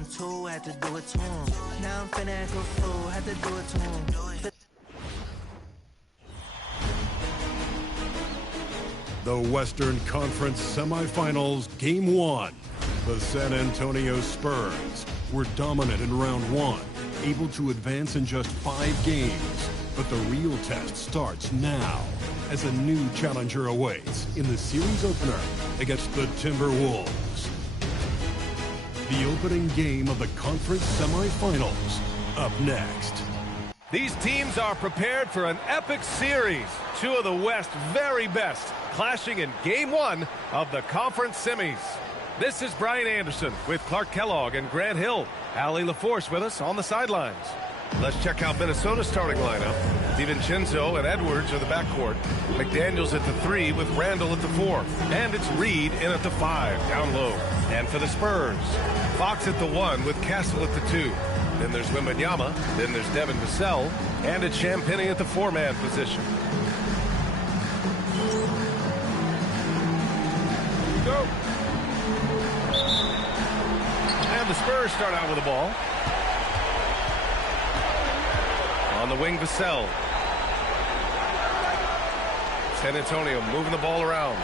1-2, had to do it to him. Now I'm finna act a fool, had to do it to him. The Western Conference Semifinals, Game 1. The San Antonio Spurs were dominant in round 1, able to advance in just 5 games. But the real test starts now, as a new challenger awaits in the series opener against the Timberwolves. The opening game of the conference semifinals, up next. These teams are prepared for an epic series. Two of the West's very best clashing in Game 1 of the conference semis. This is Brian Anderson with Clark Kellogg and Grant Hill. Allie LaForce with us on the sidelines. Let's check out Minnesota's starting lineup. DiVincenzo and Edwards are the backcourt. McDaniels at the 3 with Randall at the 4. And it's Reed in at the 5, down low. And for the Spurs, Fox at the 1 with Castle at the 2. Then there's Wembanyama. Then there's Devin Vassell. And it's Champagnie at the 4-man position. Go. And the Spurs start out with the ball. On the wing, Vassell. San Antonio moving the ball around.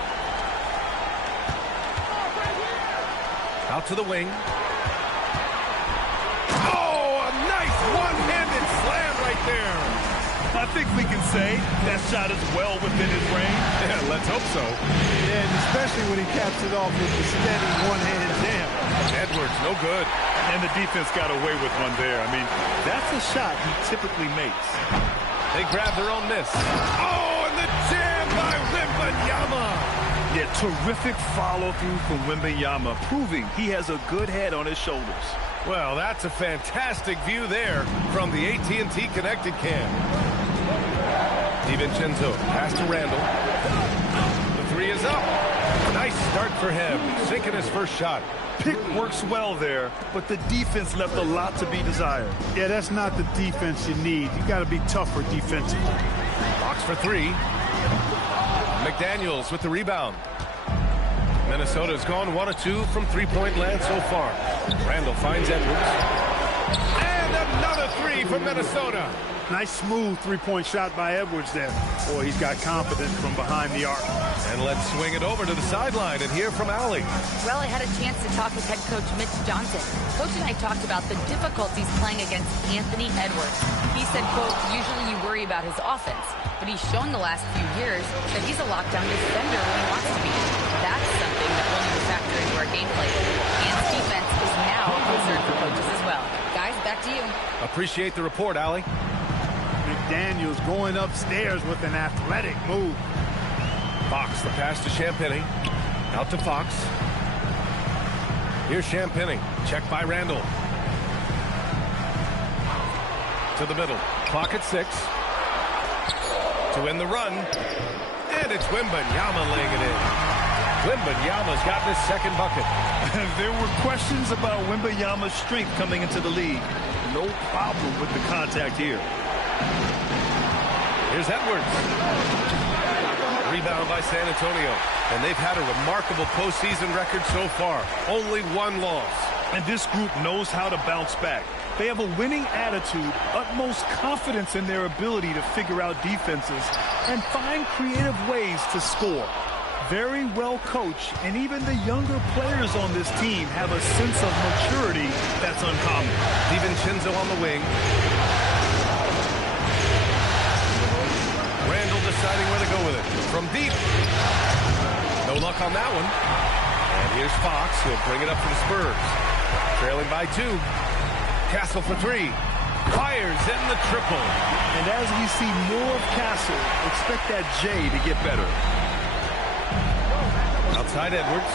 Out to the wing. Oh, a nice one-handed slam right there. I think we can say that shot is well within his range. Yeah, let's hope so. Yeah, and especially when he caps it off with the steady one-hand jam. Edwards, no good. And the defense got away with one there. I mean, that's a shot he typically makes. They grab their own miss. Oh, and the jam by Wembanyama. Yeah, terrific follow-through from Wembanyama, proving he has a good head on his shoulders. Well, that's a fantastic view there from the AT&T Connected Cam. DiVincenzo, pass to Randall. The 3 is up. Nice start for him, sinking his first shot. Pick works well there, but the defense left a lot to be desired. Yeah, that's not the defense you need. You got to be tougher defensively. Fox for 3. McDaniels with the rebound. Minnesota's gone 1 of 2 from three-point land so far. Randall finds Edwards. And another 3 from Minnesota. Nice smooth three-point shot by Edwards there. Boy, he's got confidence from behind the arc. And let's swing it over to the sideline and hear from Allie. Well, I had a chance to talk with head coach Mitch Johnson. Coach and I talked about the difficulties playing against Anthony Edwards. He said, quote, usually you worry about his offense, but he's shown the last few years that he's a lockdown defender when he wants to be. That's something that we'll need to factor into our gameplay. And defense is now a concern for coaches as well. Guys, back to you. Appreciate the report, Allie. McDaniels going upstairs with an athletic move. Fox, the pass to Champagnie. Out to Fox. Here's Champagnie. Check by Randall. To the middle. Clock at 6. To win the run. And it's Wembanyama laying it in. Wembanyama's gotten his second bucket. There were questions about Wembanyama's strength coming into the league. No problem with the contact here. Here's Edwards. Rebound by San Antonio. And they've had a remarkable postseason record so far. Only 1 loss. And this group knows how to bounce back. They have a winning attitude, utmost confidence in their ability to figure out defenses, and find creative ways to score. Very well coached, and even the younger players on this team have a sense of maturity that's uncommon. DiVincenzo on the wing. Randall deciding where to go with it. From deep. No luck on that one. And here's Fox. He'll bring it up for the Spurs. Trailing by 2. Castle for 3. Fires in the triple. And as we see more of Castle, expect that J to get better. Outside Edwards.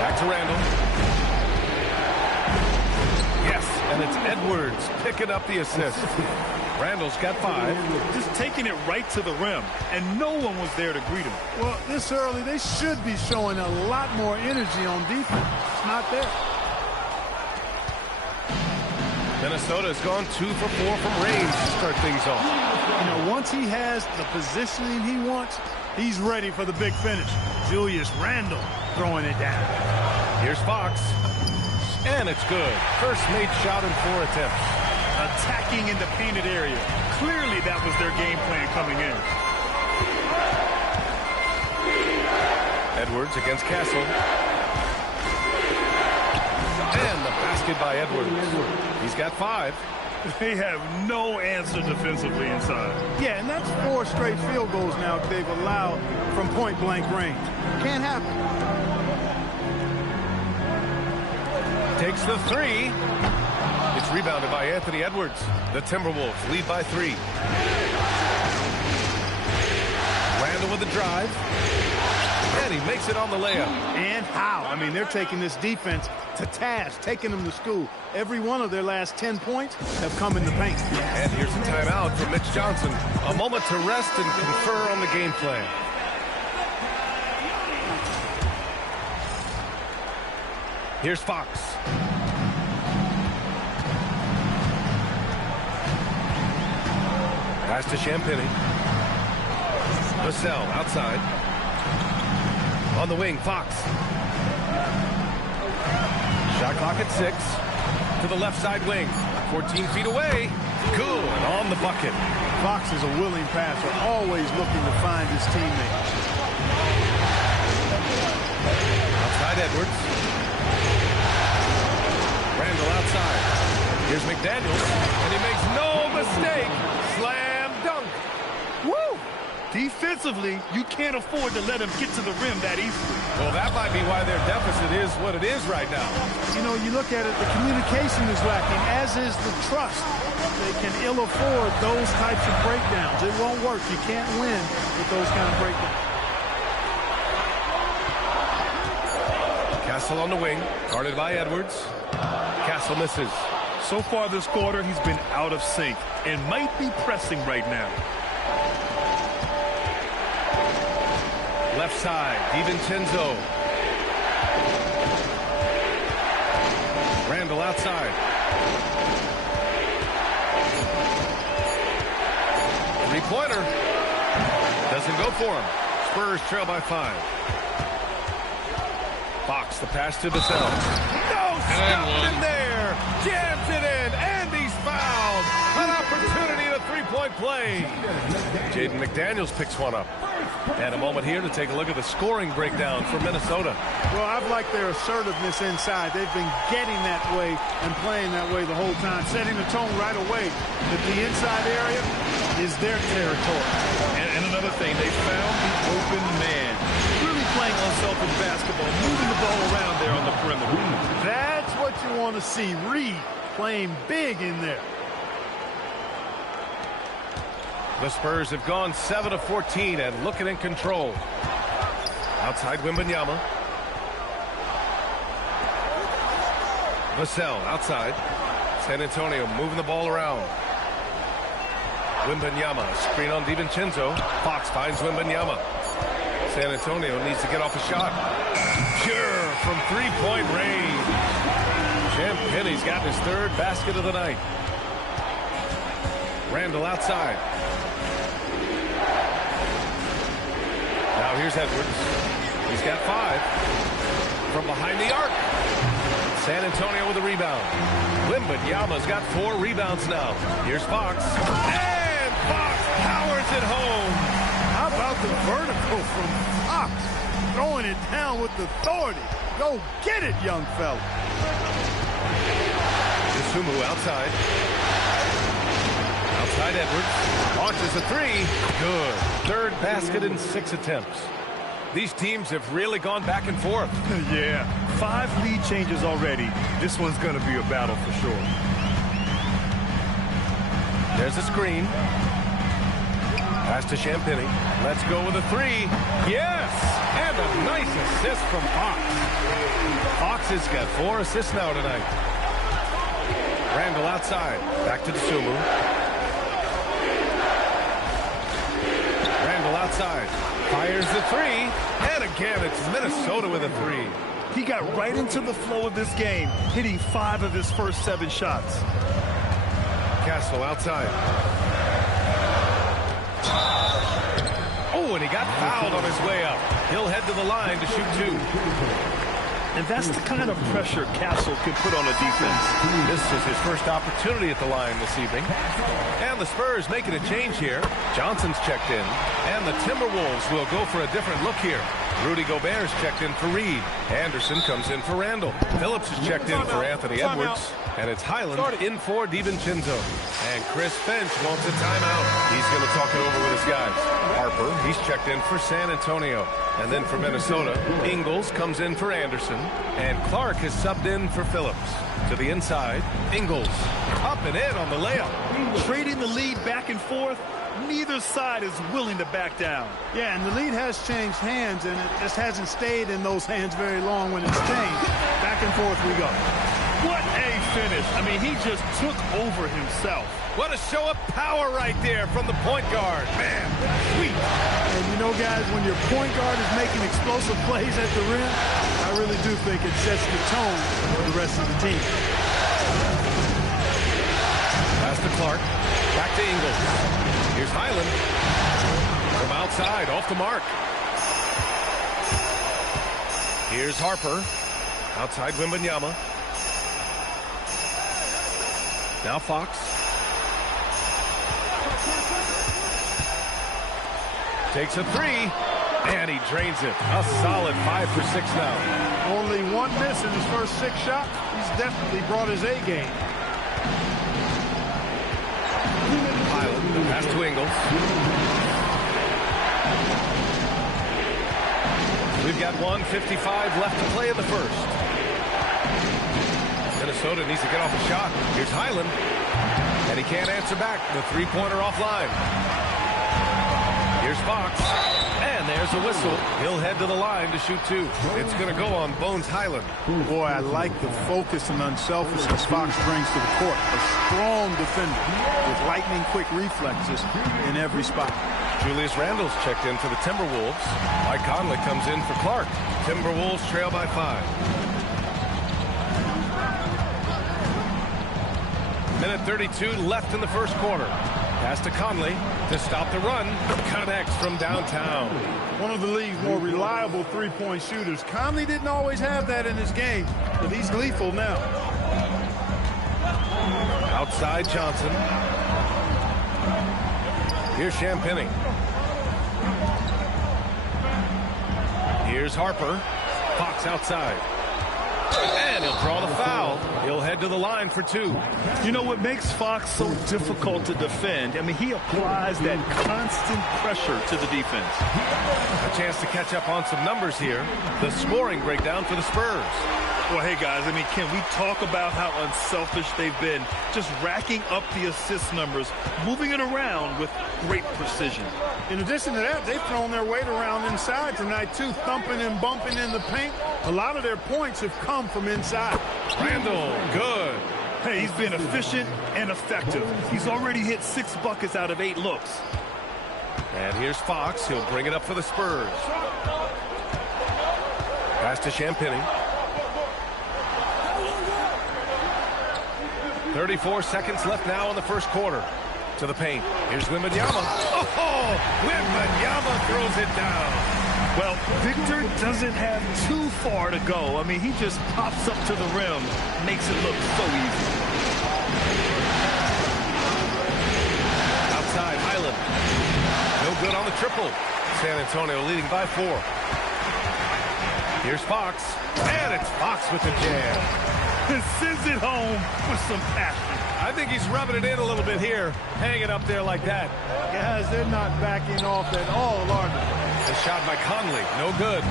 Back to Randall. Yes, and it's Edwards picking up the assist. Randall's got 5. Just taking it right to the rim, and no one was there to greet him. Well, this early, they should be showing a lot more energy on defense. It's not there. Minnesota has gone 2 for 4 from range to start things off. You know, once he has the positioning he wants, he's ready for the big finish. Julius Randle throwing it down. Here's Fox. And it's good. First made shot in 4 attempts. Attacking in the painted area. Clearly that was their game plan coming in. Edwards against Castle. And the basket by Edwards. He's got 5. They have no answer defensively inside. Yeah, and that's 4 straight field goals now they've allowed from point-blank range. Can't happen. Takes the 3. It's rebounded by Anthony Edwards. The Timberwolves lead by 3. Randall with the drive. And he makes it on the layup. And how? I mean, they're taking this defense to task, taking them to school. Every one of their last 10 points have come in the paint. And here's a timeout from Mitch Johnson. A moment to rest and confer on the game plan. Here's Fox. Pass to Champagny. Vassell outside. On the wing, Fox. Shot clock at 6. To the left side wing. 14 feet away. Good on the bucket. Fox is a willing passer, always looking to find his teammate. Outside Edwards. Randall outside. Here's McDaniels. And he makes no mistake. Slam dunk. Woo! Defensively, you can't afford to let him get to the rim that easily. Well, that might be why their deficit is what it is right now. You know, you look at it, the communication is lacking, as is the trust. They can ill afford those types of breakdowns. It won't work. You can't win with those kind of breakdowns. Castle on the wing, guarded by Edwards. Castle misses. So far this quarter, he's been out of sync and might be pressing right now. Left side, DiVincenzo. Randall outside. Three-pointer. Doesn't go for him. Spurs trail by 5. Fox, the pass to Vassell. No, stopped in there. Jams it in, and he's fouled. An opportunity at a three-point play. Jaden McDaniels picks one up. And a moment here to take a look at the scoring breakdown for Minnesota. Well, I've liked their assertiveness inside. They've been getting that way and playing that way the whole time, setting the tone right away that the inside area is their territory. And another thing, they found the open man. Really playing unselfish basketball, moving the ball around there on the perimeter. That's what you want to see. Reed playing big in there. The Spurs have gone 7 of 14 and looking in control. Outside Wembanyama. Vassell outside. San Antonio moving the ball around. Wembanyama, screen on DiVincenzo. Fox finds Wembanyama. San Antonio needs to get off a shot. Pure from three-point range. Champagny's got his 3rd basket of the night. Randall outside. Now here's Edwards. He's got 5. From behind the arc. San Antonio with a rebound. Wembanyama's got 4 rebounds now. Here's Fox. And Fox powers it home. How about the vertical from Fox? Throwing it down with authority. Go get it, young fella. Sumu outside. Outside Edwards. Launches a 3. Good. 3rd basket in 6 attempts. These teams have really gone back and forth. Yeah. 5 lead changes already. This one's going to be a battle for sure. There's a screen. Pass to Champagny. Let's go with a 3. Yes! And a nice assist from Fox. Fox has got 4 assists now tonight. Randall outside. Back to Sumu. Randall outside. Fires the 3. And again, it's Minnesota with a 3. He got right into the flow of this game, hitting 5 of his first 7 shots. Castle outside. Oh, and he got fouled on his way up. He'll head to the line to shoot 2. And that's the kind of pressure Castle can put on a defense. This is his first opportunity at the line this evening. And the Spurs making a change here. Johnson's checked in. And the Timberwolves will go for a different look here. Rudy Gobert's checked in for Reed. Anderson comes in for Randall. Phillips is checked in for Anthony Edwards. And it's Highland in for DiVincenzo. And Chris Finch wants a timeout. He's going to talk it over with his guys. Harper, he's checked in for San Antonio. And then for Minnesota, Ingles comes in for Anderson. And Clark is subbed in for Phillips. To the inside, Ingles up and in on the layup. Trading the lead back and forth. Neither side is willing to back down. Yeah, and the lead has changed hands, and it just hasn't stayed in those hands very long when it's changed. Back and forth we go. What a finish. I mean, he just took over himself. What a show of power right there from the point guard. Man, sweet. And you know, guys, when your point guard is making explosive plays at the rim, I really do think it sets the tone for the rest of the team. Pass to Clark. Back to Ingles. Here's Highland. From outside, off the mark. Here's Harper. Outside Wembanyama. Now Fox. Takes a three. And he drains it. A solid 5 for 6 now. Only one miss in his first 6 shots. He's definitely brought his A game. Highland. Pass to Ingles. We've got 1:55 left to play in the first. Minnesota needs to get off a shot. Here's Highland. And he can't answer back. The three-pointer offline. Here's Fox. And there's a whistle. He'll head to the line to shoot 2. It's going to go on Bones Highland. Boy, I like the focus and unselfishness Fox brings to the court. A strong defender with lightning-quick reflexes in every spot. Julius Randle's checked in for the Timberwolves. Mike Conley comes in for Clark. Timberwolves trail by 5. Minute 32 left in the first quarter. Pass to Conley to stop the run. Connects from downtown. One of the league's more reliable three-point shooters. Conley didn't always have that in his game, but he's lethal now. Outside Johnson. Here's Champagny. Here's Harper. Fox outside. And he'll draw the foul. He'll head to the line for 2. You know what makes Fox so difficult to defend? I mean, he applies that constant pressure to the defense. A chance to catch up on some numbers here. The scoring breakdown for the Spurs. Well, hey, guys, I mean, can we talk about how unselfish they've been? Just racking up the assist numbers, moving it around with great precision. In addition to that, they've thrown their weight around inside tonight, too, thumping and bumping in the paint. A lot of their points have come from inside. Randall, good. Hey, he's been efficient and effective. He's already hit 6 buckets out of 8 looks. And here's Fox. He'll bring it up for the Spurs. Pass to Champagny. 34 seconds left now in the first quarter. To the paint. Here's Wembanyama. Oh, Wembanyama throws it down. Well, Victor doesn't have too far to go. I mean, he just pops up to the rim, makes it look so easy. Outside, Highland. No good on the triple. San Antonio leading by 4. Here's Fox. And it's Fox with the jam. Sends it home with some passion. I think he's rubbing it in a little bit here, hanging up there like that. Guys, they're not backing off at all, are they? The shot by Conley, no good.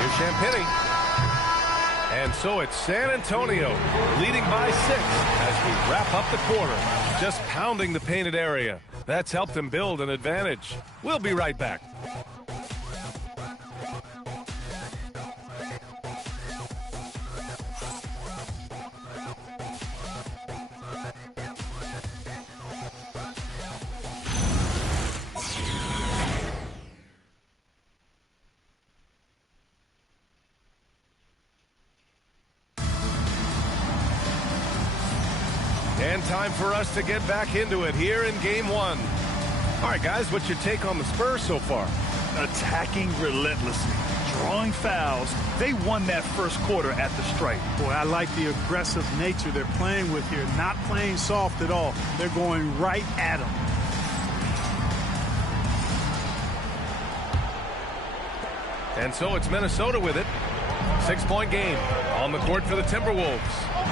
Here's Champagny. And so it's San Antonio leading by 6 as we wrap up the quarter. Just pounding the painted area. That's helped them build an advantage. We'll be right back. And time for us to get back into it here in Game 1. All right, guys, what's your take on the Spurs so far? Attacking relentlessly, drawing fouls. They won that first quarter at the stripe. Boy, I like the aggressive nature they're playing with here. Not playing soft at all. They're going right at them. And so it's Minnesota with it. 6-point game on the court for the Timberwolves.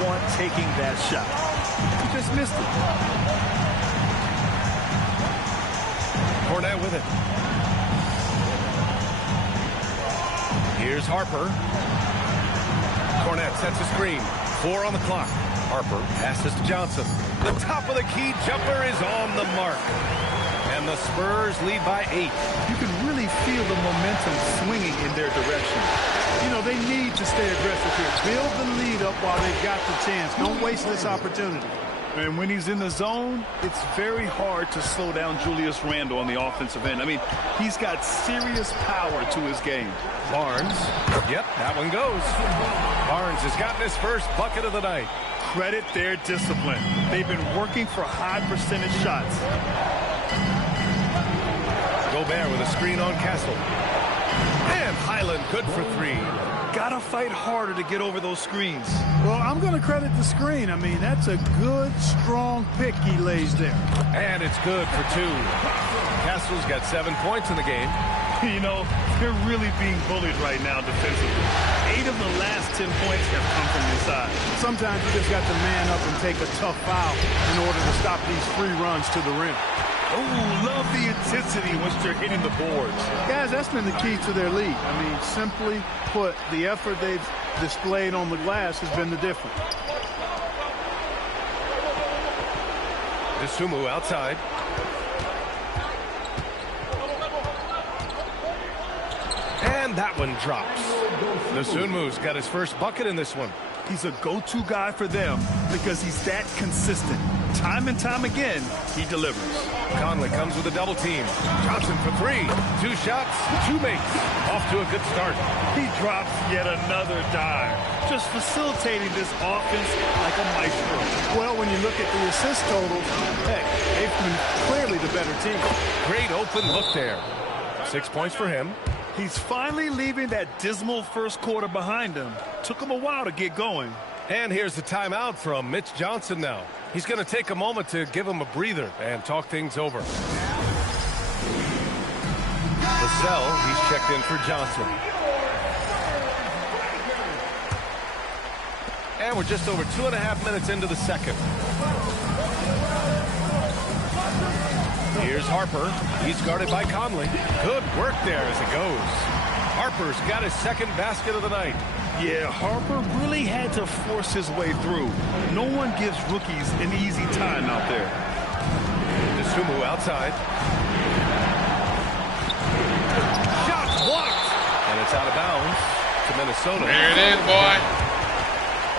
One taking that shot. He just missed it. Cornet with it. Here's Harper. Cornet sets a screen. 4 on the clock. Harper passes to Johnson. The top of the key jumper is on the mark. And the Spurs lead by 8. You can really feel the momentum swinging in their direction. You know, they need to stay aggressive here. Build the lead up while they've got the chance. Don't waste this opportunity. And when he's in the zone, it's very hard to slow down Julius Randle on the offensive end. I mean, he's got serious power to his game. Barnes. Yep, that one goes. Barnes has gotten his first bucket of the night. Credit their discipline. They've been working for high percentage shots. Gobert with a screen on Castle. And Highland good for 3. Gotta fight harder to get over those screens. Well, I'm going to credit the screen. I mean, that's a good, strong pick he lays there. And it's good for 2. Castle's got 7 points in the game. You know, they're really being bullied right now defensively. 8 of the last 10 points have come from inside. Sometimes you just got to man up and take a tough foul in order to stop these free runs to the rim. Oh, love the intensity once they're hitting the boards. Guys, that's been the key to their lead. I mean, simply put, the effort they've displayed on the glass has been the difference. DeSumo outside. And that one drops. DeSumo's got his first bucket in this one. He's a go-to guy for them because he's that consistent. Time and time again, he delivers. Conley comes with a double team. Johnson for 3. 2 shots, 2 makes. Off to a good start. He drops yet another dime. Just facilitating this offense like a maestro. Well, when you look at the assist totals, heck, they've been clearly the better team. Great open look there. 6 points for him. He's finally leaving that dismal first quarter behind him. Took him a while to get going. And here's the timeout from Mitch Johnson now. He's going to take a moment to give him a breather and talk things over. Vassell, he's checked in for Johnson. And we're just over 2.5 minutes into the second. Here's Harper. He's guarded by Conley. Good work there as it goes. Harper's got his second basket of the night. Yeah, Harper really had to force his way through. No one gives rookies an easy time out there. DeSumo outside. Shot blocked. And it's out of bounds to Minnesota. There it is, boy.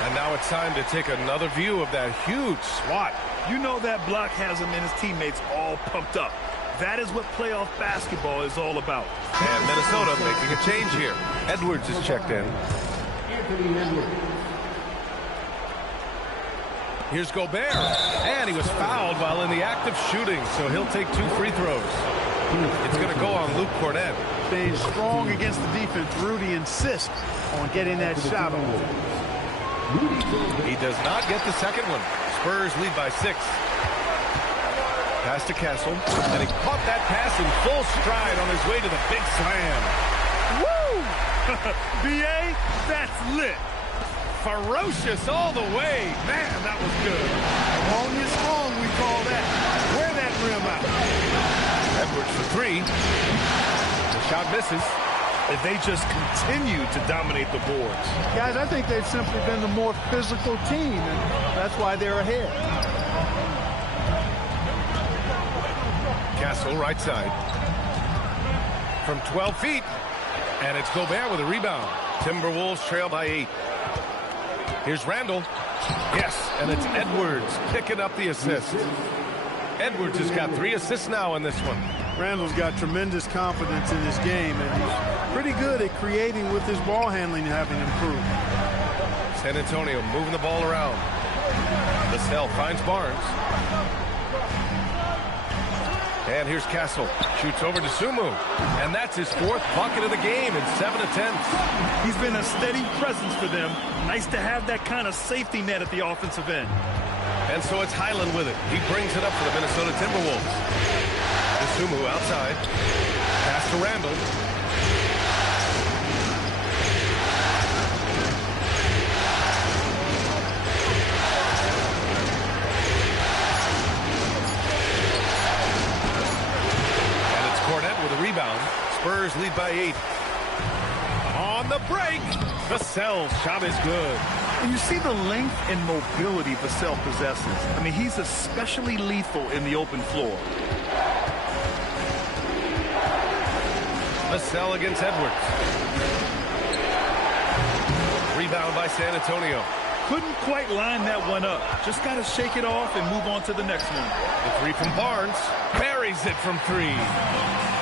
And now it's time to take another view of that huge swat. You know that block has him and his teammates all pumped up. That is what playoff basketball is all about. And Minnesota making a change here. Edwards is checked in. Here's Gobert. And he was fouled while in the act of shooting, so he'll take 2 free throws. It's going to go on Luke Cornet. Staying strong against the defense. Rudy insists on getting that shot on. He does not get the second one. Spurs lead by 6. Pass to Castle, and he caught that pass in full stride on his way to the big slam. Woo! B.A., that's lit. Ferocious all the way. Man, that was good. Long is strong, we call that. Wear that rim out. Edwards for 3. The shot misses. And they just continue to dominate the boards. Guys, I think they've simply been the more physical team, and that's why they're ahead. Castle right side. From 12 feet. And it's Gobert with a rebound. Timberwolves trail by 8. Here's Randle. Yes, and it's Edwards picking up the assist. Edwards has got 3 assists now in this one. Randle's got tremendous confidence in his game, and he's pretty good at creating with his ball handling having improved. San Antonio moving the ball around. Vassell finds Barnes. And here's Castle. Shoots over to Sumu. And that's his 4th bucket of the game in 7 attempts. He's been a steady presence for them. Nice to have that kind of safety net at the offensive end. And so it's Highland with it. He brings it up for the Minnesota Timberwolves. Sumu outside. Pass to Randall. Rebound. Spurs lead by 8. On the break, Vassell's shot is good. And you see the length and mobility Vassell possesses. I mean, he's especially lethal in the open floor. Vassell against Edwards. Rebound by San Antonio. Couldn't quite line that one up. Just got to shake it off and move on to the next one. The 3 from Barnes. Buries it from 3.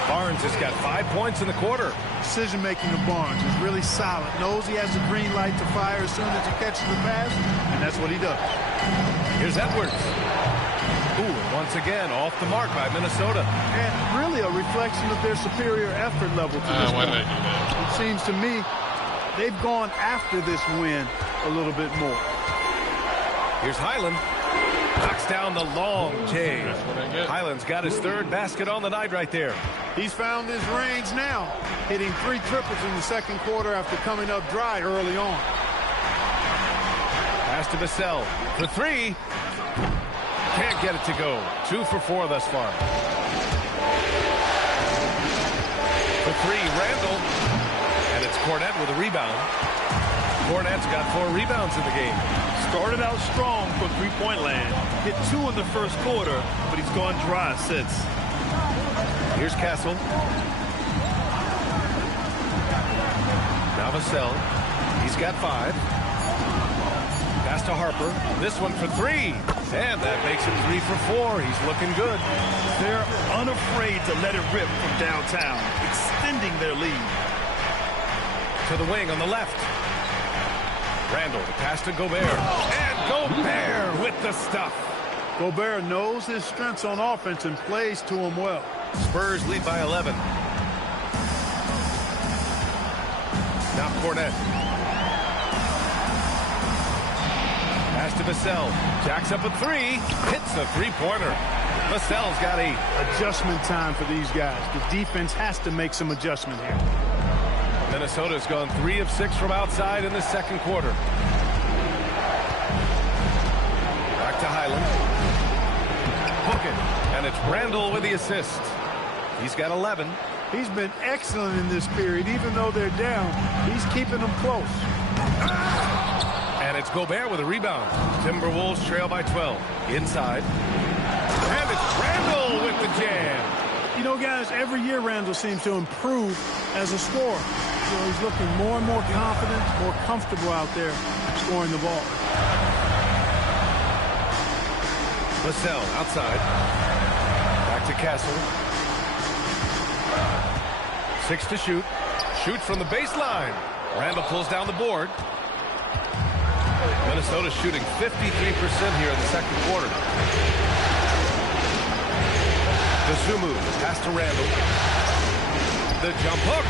Barnes has got 5 points in the quarter. Decision-making of Barnes is really solid. Knows he has the green light to fire as soon as he catches the pass, and that's what he does. Here's Edwards. Ooh, once again, off the mark by Minnesota. And really a reflection of their superior effort level to this why point. did I do that? It seems to me they've gone after this win a little bit more. Here's Highland. Knocks down the long J. Highland's got his 3rd basket on the night right there. He's found his range now, hitting 3 triples in the second quarter after coming up dry early on. Pass to Vassell for 3. Can't get it to go. 2 for 4 thus far. For 3, Randall. And it's Cornette with a rebound. Cornette's got 4 rebounds in the game. Started out strong from three-point land. Hit 2 in the first quarter, but he's gone dry since. Here's Castle. Now Vassell. He's got 5. Pass to Harper. This one for 3. And that makes him 3 for 4. He's looking good. They're unafraid to let it rip from downtown, extending their lead. To the wing on the left. Randall, the pass to Gobert. And Gobert with the stuff. Gobert knows his strengths on offense and plays to him well. Spurs lead by 11. Now Cornette. Pass to Vassell. Jacks up a 3. Hits a 3-pointer. Vassell's got 8. Adjustment time for these guys. The defense has to make some adjustment here. Minnesota's gone 3 of 6 from outside in the second quarter. Back to Highland. Hook it. And it's Randall with the assist. He's got 11. He's been excellent in this period. Even though they're down, he's keeping them close. And it's Gobert with a rebound. Timberwolves trail by 12. Inside. And it's Randall with the jam. You know, guys, every year Randall seems to improve as a scorer. You know, he's looking more and more confident, more comfortable out there scoring the ball. Vassell outside. Back to Castle. 6 to shoot. Shoots from the baseline. Randall pulls down the board. Minnesota shooting 53% here in the second quarter. Sumu, pass to Randall. The jump hook.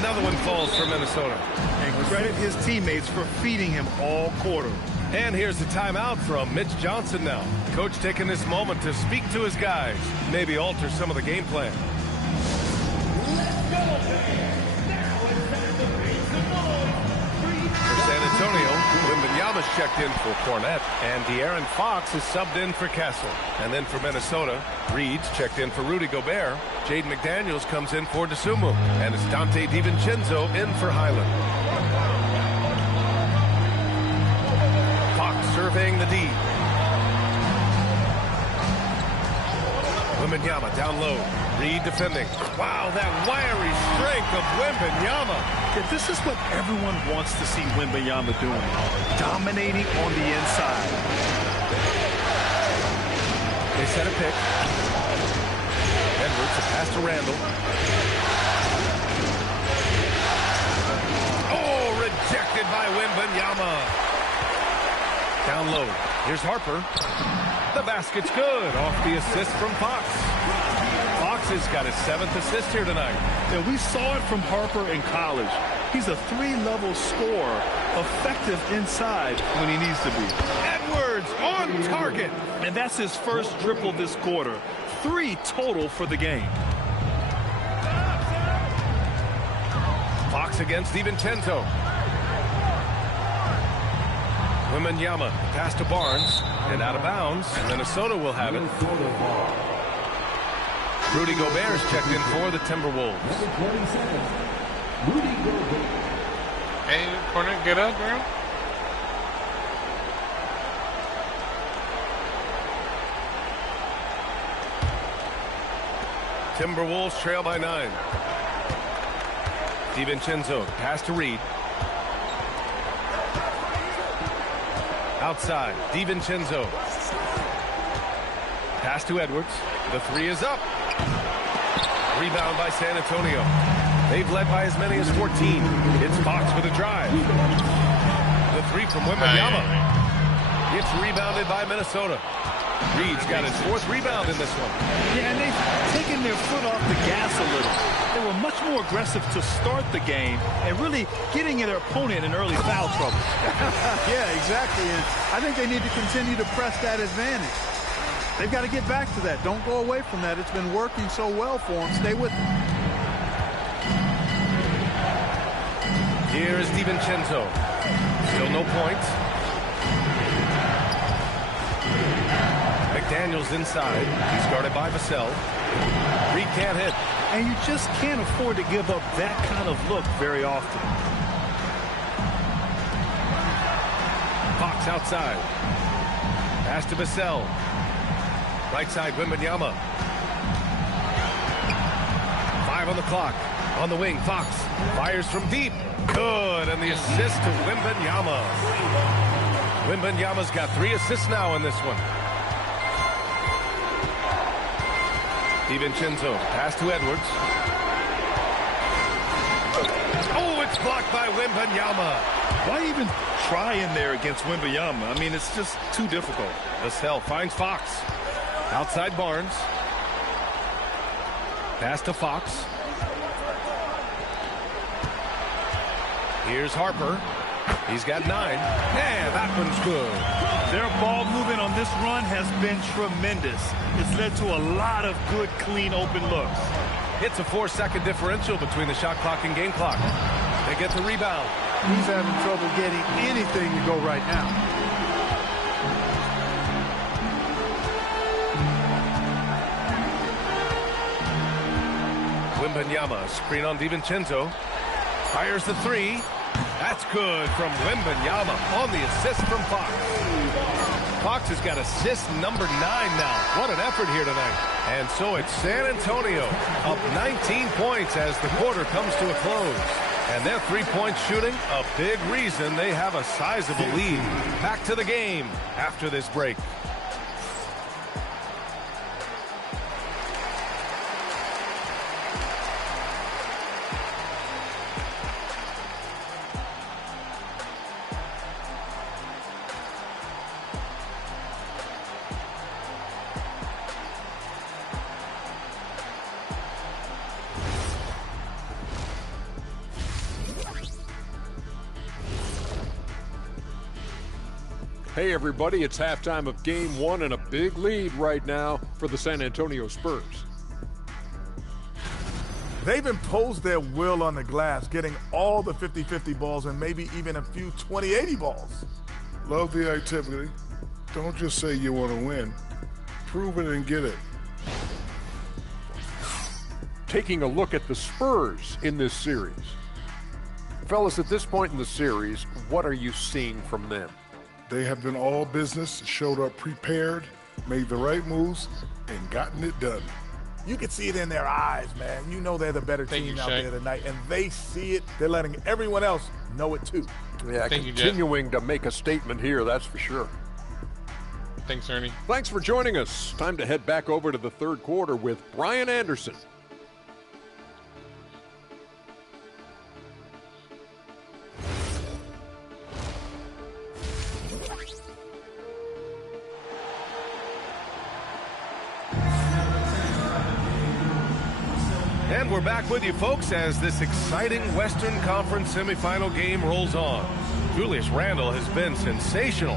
Another one falls for Minnesota. And credit his teammates for feeding him all quarter. And here's the timeout from Mitch Johnson now. Coach taking this moment to speak to his guys. Maybe alter some of the game plan. For San Antonio, Wembanyama's checked in for Cornette. And De'Aaron Fox is subbed in for Castle. And then for Minnesota, Reed's checked in for Rudy Gobert. Jaden McDaniels comes in for DeSumo. And it's Dante DiVincenzo in for Highland. Fox surveying the D. Wembanyama down low. Reed defending. Wow, that wiry strength of Wembanyama. Yeah, this is what everyone wants to see Wembanyama doing. Dominating on the inside. They set a pick. Edwards, a pass to Randall. Oh, rejected by Wembanyama. Down low. Here's Harper. The basket's good. Off the assist from Fox. has got his 7th assist here tonight. Yeah, we saw it from Harper in college. He's a 3-level scorer, effective inside when he needs to be. Edwards on target. And that's his first triple this quarter. 3 total for the game. Fox against DiVincenzo. Wembanyama pass to Barnes and out of bounds. Minnesota will have it. Rudy Gobert is checked in for the Timberwolves. Hey, corner, get up, bro. Timberwolves trail by 9. DiVincenzo pass to Reed. Outside, DiVincenzo. Pass to Edwards. The 3 is up. Rebound by San Antonio. They've led by as many as 14. It's Fox with a drive. The 3 from Wembanyama. It's rebounded by Minnesota. Reed's got his 4th rebound in this one. Yeah, and they've taken their foot off the gas a little. They were much more aggressive to start the game and really getting their opponent in early foul trouble. Yeah, exactly. And I think they need to continue to press that advantage. They've got to get back to that. Don't go away from that. It's been working so well for them. Stay with it. Here is DiVincenzo. Still no points. McDaniels inside. He's guarded by Vassell. Reed can't hit. And you just can't afford to give up that kind of look very often. Fox outside. Pass to Vassell. Right side, Wembanyama. 5 on the clock. On the wing, Fox fires from deep. Good, and the assist to Wembanyama. Wembanyama's got 3 assists now in this one. DiVincenzo, pass to Edwards. Oh, it's blocked by Wembanyama. Why even try in there against Wembanyama? I mean, it's just too difficult. Vassell finds Fox. Outside Barnes. Pass to Fox. Here's Harper. He's got 9. Yeah, that one's good. Their ball movement on this run has been tremendous. It's led to a lot of good, clean, open looks. It's a 4-second differential between the shot clock and game clock. They get the rebound. He's having trouble getting anything to go right now. Wembanyama, screen on DiVincenzo. Fires the 3. That's good from Wembanyama on the assist from Fox. Fox has got assist number 9 now. What an effort here tonight. And so it's San Antonio up 19 points as the quarter comes to a close. And their 3-point shooting, a big reason they have a sizable lead. Back to the game after this break. Hey everybody, it's halftime of game 1 and a big lead right now for the San Antonio Spurs. They've imposed their will on the glass, getting all the 50-50 balls and maybe even a few 20-80 balls. Love the activity. Don't just say you want to win. Prove it and get it. Taking a look at the Spurs in this series. Fellas, at this point in the series, what are you seeing from them? They have been all business, showed up prepared, made the right moves, and gotten it done. You can see it in their eyes, man. You know they're the better team out there tonight, and they see it. They're letting everyone else know it too. Yeah, continuing to make a statement here, that's for sure. Thanks, Ernie. Thanks for joining us. Time to head back over to the third quarter with Brian Anderson. And we're back with you, folks, as this exciting Western Conference semifinal game rolls on. Julius Randle has been sensational.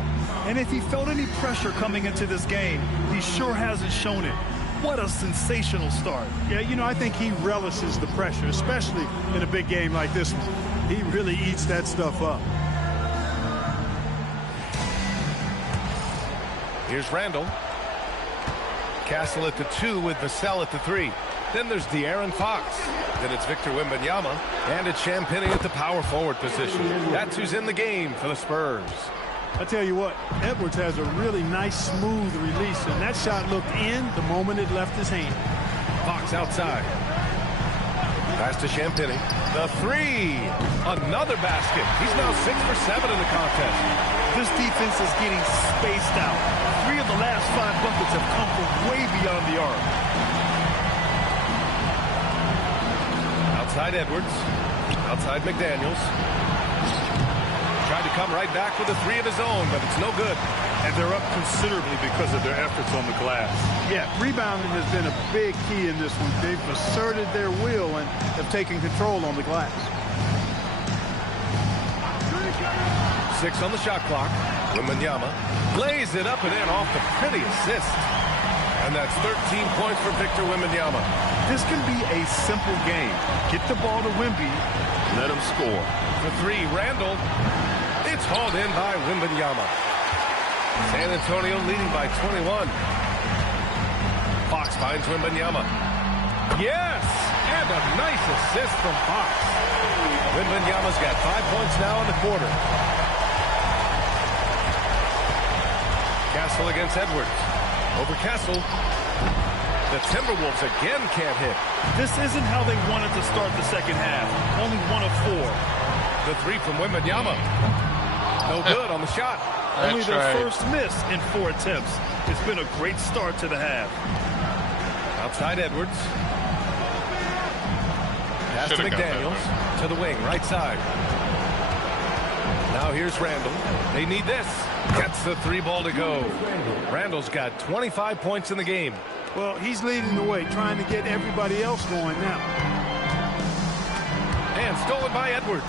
And if he felt any pressure coming into this game, he sure hasn't shown it. What a sensational start. Yeah, you know, I think he relishes the pressure, especially in a big game like this one. He really eats that stuff up. Here's Randle. Castle at the 2 with Vassell at the 3. Then there's De'Aaron Fox. Then it's Victor Wembanyama. And it's Champagnie at the power forward position. That's who's in the game for the Spurs. I tell you what, Edwards has a really nice, smooth release, and that shot looked in the moment it left his hand. Fox outside. Pass to Champagnie. The 3. Another basket. He's now 6 for 7 in the contest. This defense is getting spaced out. 3 of the last 5 buckets have come from way beyond the arc. Outside Edwards. Outside McDaniels. Tried to come right back with a 3 of his own, but it's no good. And they're up considerably because of their efforts on the glass. Yeah, rebounding has been a big key in this one. They've asserted their will and have taken control on the glass. 6 on the shot clock. Wembanyama lays it up and in off the pretty assist. And that's 13 points for Victor Wembanyama. This can be a simple game. Get the ball to Wemby, let him score. The 3, Randle. It's hauled in by Wembanyama. San Antonio leading by 21. Fox finds Wembanyama. Yes! And a nice assist from Fox. Wembanyama's got 5 points now in the quarter. Castle against Edwards. Over Castle. The Timberwolves again can't hit. This isn't how they wanted to start the second half. Only 1 of 4. The 3 from Wembanyama. No good on the shot. Only their first miss in 4 attempts. It's been a great start to the half. Outside Edwards. Pass to McDaniels. To the wing, right side. Now here's Randle. They need this. Gets the 3 ball to go. Randle's got 25 points in the game. Well, he's leading the way, trying to get everybody else going now. And stolen by Edwards.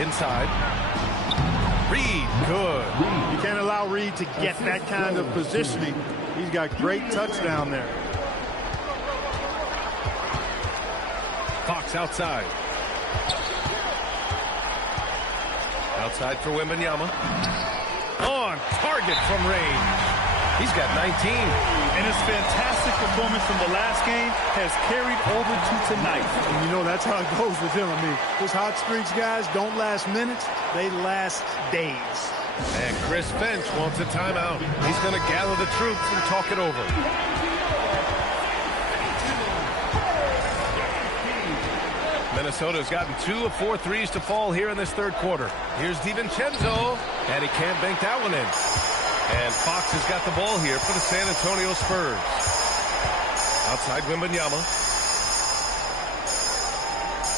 Inside. Reed, good. You can't allow Reed to get that kind of positioning. He's got great touch down there. Fox outside. Outside for Wembanyama. On target from range. He's got 19. And his fantastic performance from the last game has carried over to tonight. And you know, that's how it goes with him. I mean, those hot streaks, guys, don't last minutes. They last days. And Chris Finch wants a timeout. He's going to gather the troops and talk it over. Minnesota's gotten 2 of 4 threes to fall here in this third quarter. Here's DiVincenzo, and he can't bank that one in. And Fox has got the ball here for the San Antonio Spurs. Outside Wembanyama.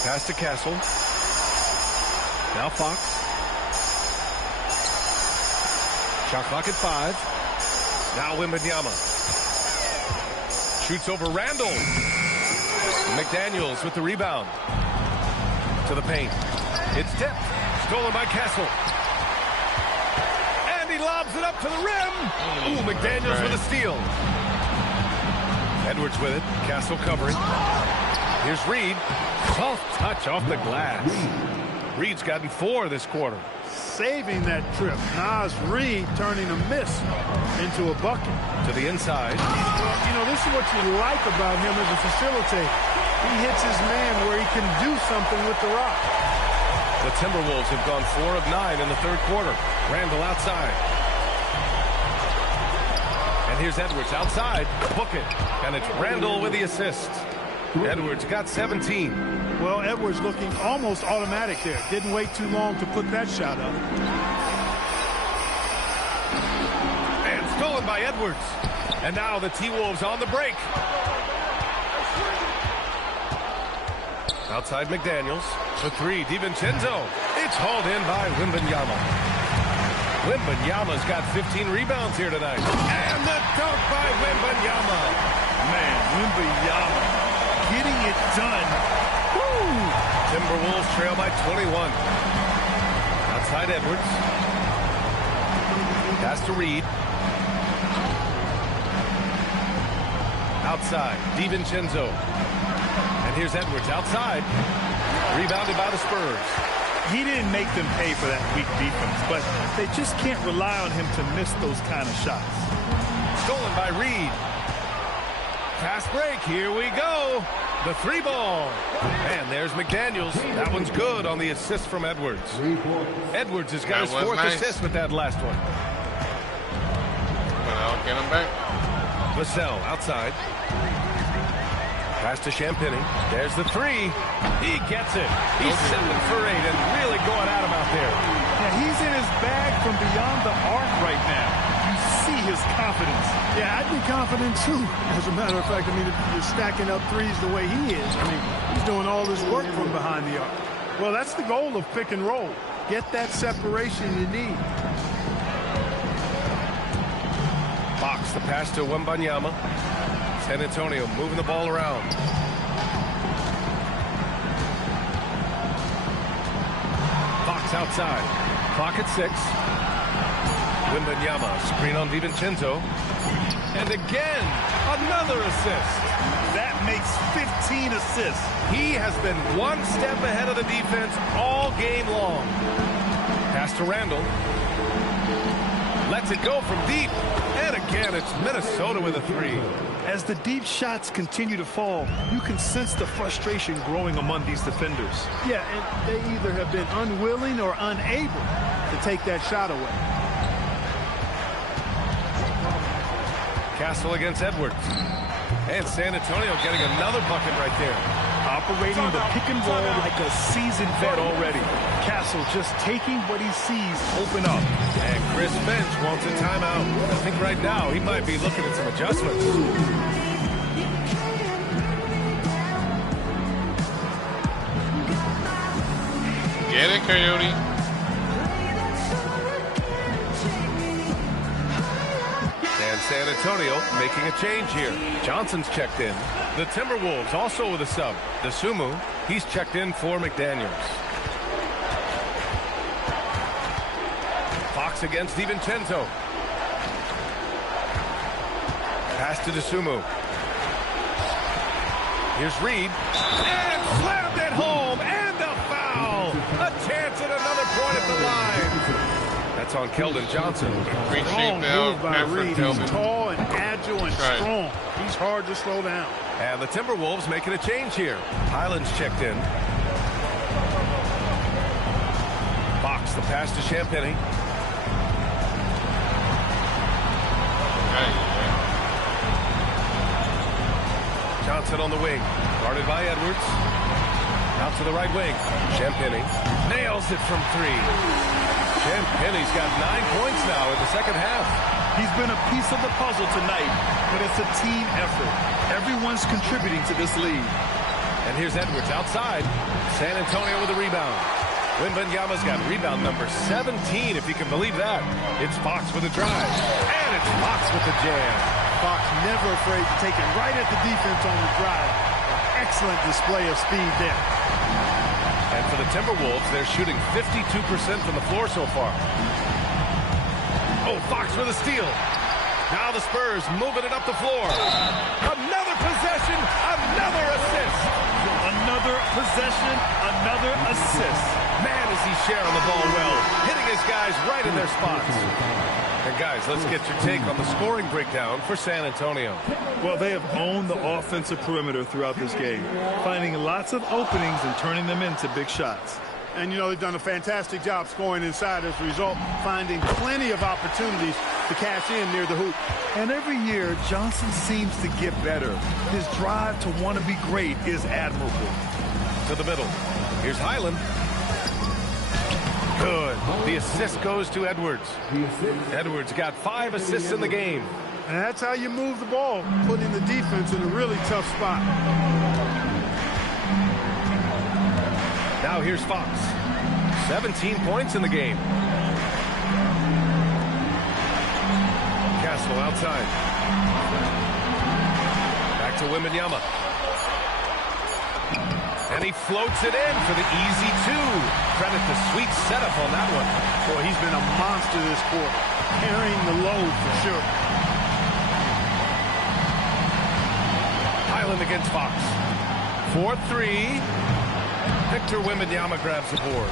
Pass to Castle. Now Fox. Shot clock at 5. Now Wembanyama. Shoots over Randle. McDaniels with the rebound. To the paint. It's tipped. Stolen by Castle. And he lobs it up to the rim. Ooh, McDaniels with a steal. Edwards with it. Castle covering. Here's Reed. Soft touch off the glass. Reed's gotten 4 this quarter. Saving that trip. Nas Reed turning a miss into a bucket. To the inside. You know, this is what you like about him as a facilitator. He hits his man where he can do something with the rock. The Timberwolves have gone 4 of 9 in the third quarter. Randle outside. And here's Edwards outside. Book it. And it's Randle with the assist. Edwards got 17. Well, Edwards looking almost automatic there. Didn't wait too long to put that shot up. And stolen by Edwards. And now the T-Wolves on the break. Outside McDaniels. The 3, DiVincenzo. It's hauled in by Wembanyama. Wembanyama's got 15 rebounds here tonight. And the dunk by Wembanyama. Man, Wembanyama getting it done. Woo! Timberwolves trail by 21. Outside Edwards. Pass to Reed. Outside, DiVincenzo. And here's Edwards outside. Rebounded by the Spurs. He didn't make them pay for that weak defense, but they just can't rely on him to miss those kind of shots. Stolen by Reed. Fast break, here we go. The 3-ball. And there's McDaniels. That one's good on the assist from Edwards. Edwards has got his 4th assist with that last one. Well, get him back. Vassell outside. Pass to Champagny. There's the 3. He gets it. He's 7 for 8 and really going at him out there. Yeah, he's in his bag from beyond the arc right now. You see his confidence. Yeah, I'd be confident too. As a matter of fact, I mean, if you're stacking up threes the way he is, I mean, he's doing all this work from behind the arc. Well, that's the goal of pick and roll. Get that separation you need. Fox, the pass to Wembanyama. San Antonio moving the ball around. Fox outside. Clock at 6. Wembanyama, screen on DiVincenzo. And again, another assist. That makes 15 assists. He has been one step ahead of the defense all game long. Pass to Randall. Lets it go from deep. And again, it's Minnesota with a 3. As the deep shots continue to fall, you can sense the frustration growing among these defenders. Yeah, and they either have been unwilling or unable to take that shot away. Castle against Edwards. And San Antonio getting another bucket right there. Operating the pick and roll like a seasoned vet already. Castle just taking what he sees open up. And Chris Finch wants a timeout. I think right now he might be looking at some adjustments. Get it, Coyote. And San Antonio making a change here. Johnson's checked in. The Timberwolves also with a sub. Dosunmu, he's checked in for McDaniels. Fox against DiVincenzo. Pass to Dosunmu. Here's Reed. And slammed it home. And a foul. A chance at another point at the line. That's on Keldon Johnson. Strong move by Reed. He's tall and agile and strong. He's hard to slow down. And the Timberwolves making a change here. Highland's checked in. Fox, the pass to Champagny. Johnson on the wing. Guarded by Edwards. Out to the right wing. Champagny nails it from 3. Champagny's got 9 points now in the second half. He's been a piece of the puzzle tonight, but it's a team effort. Everyone's contributing to this lead. And here's Edwards outside. San Antonio with a rebound. Wembanyama's got rebound number 17, if you can believe that. It's Fox with a drive. And it's Fox with the jam. Fox never afraid to take it right at the defense on the drive. Excellent display of speed there. And for the Timberwolves, they're shooting 52% from the floor so far. Oh, Fox with a steal. Now the Spurs moving it up the floor. Another possession, another assist. Another possession, another assist. Man, is he sharing the ball well, hitting his guys right in their spots. And guys, let's get your take on the scoring breakdown for San Antonio. Well, they have owned the offensive perimeter throughout this game, finding lots of openings and turning them into big shots. And, you know, they've done a fantastic job scoring inside as a result, finding plenty of opportunities to cash in near the hoop. And every year, Johnson seems to get better. His drive to want to be great is admirable. To the middle. Here's Highland. Good. The assist goes to Edwards. Edwards got 5 assists in the game. And that's how you move the ball, putting the defense in a really tough spot. Now here's Fox. 17 points in the game. Castle outside. Back to Wembanyama. And he floats it in for the easy two. Credit the sweet setup on that one. Boy, he's been a monster this quarter. Carrying the load for sure. Highland against Fox. 4-3. Victor Wembanyama grabs the board.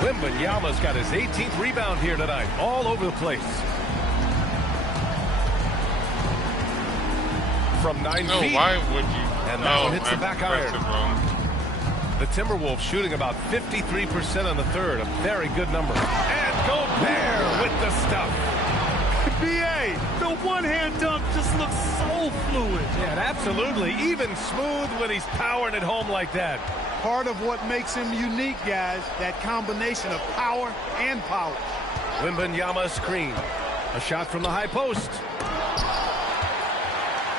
Wembanyama's got his 18th rebound here tonight. All over the place. From 9 feet. Why would you? And that one hits the back iron. The Timberwolves shooting about 53% on the third. A very good number. And Gobert with the stuff. B.A., the one-hand dunk just looks so fluid. Yeah, and absolutely. Even smooth when he's powering it home like that. Part of what makes him unique, guys, that combination of power and polish. Wembanyama screen. A shot from the high post.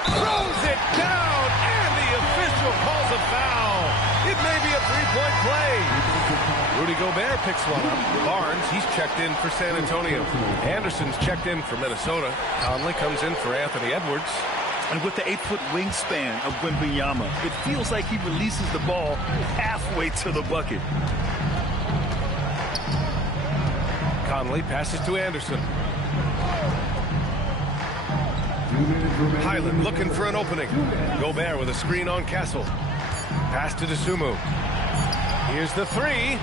Throws it down, and the official calls a foul. It may be a three-point play. Rudy Gobert picks one up. Barnes, he's checked in for San Antonio. Anderson's checked in for Minnesota. Conley comes in for Anthony Edwards. And with the 8-foot wingspan of Wembanyama, it feels like he releases the ball halfway to the bucket. Conley passes to Anderson. Highland looking for an opening. Gobert with a screen on Castle. Pass to Dosunmu. Here's the three.